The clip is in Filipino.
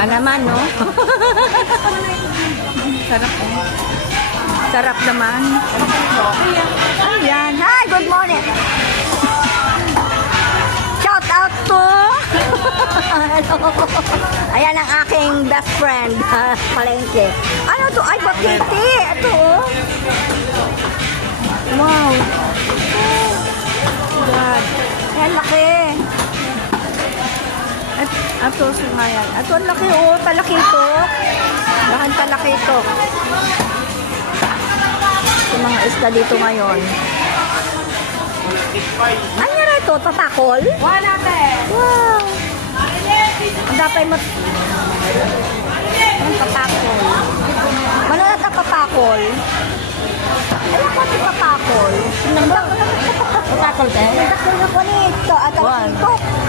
Ka naman, no? Sarap, oh. Sarap naman. Ayan. Hi, good morning. Shout out to... Hello. Ayan ang aking best friend. Palengke. Ano to? Ay, bakiti. Ito, oh. Wow. God. Ayan, laki. Ito, singayan. Ito, ang laki, oh. Talakito. Lahan talakito. Yung mga isda dito ngayon. Ano na ito? Tatakol? Wala natin. Wow. Ang dapat mo... Ang tatakol. Ano na tatakol? Ano ko si tatakol? Tatakol ka? Tatakol na ko nito. At ang ito.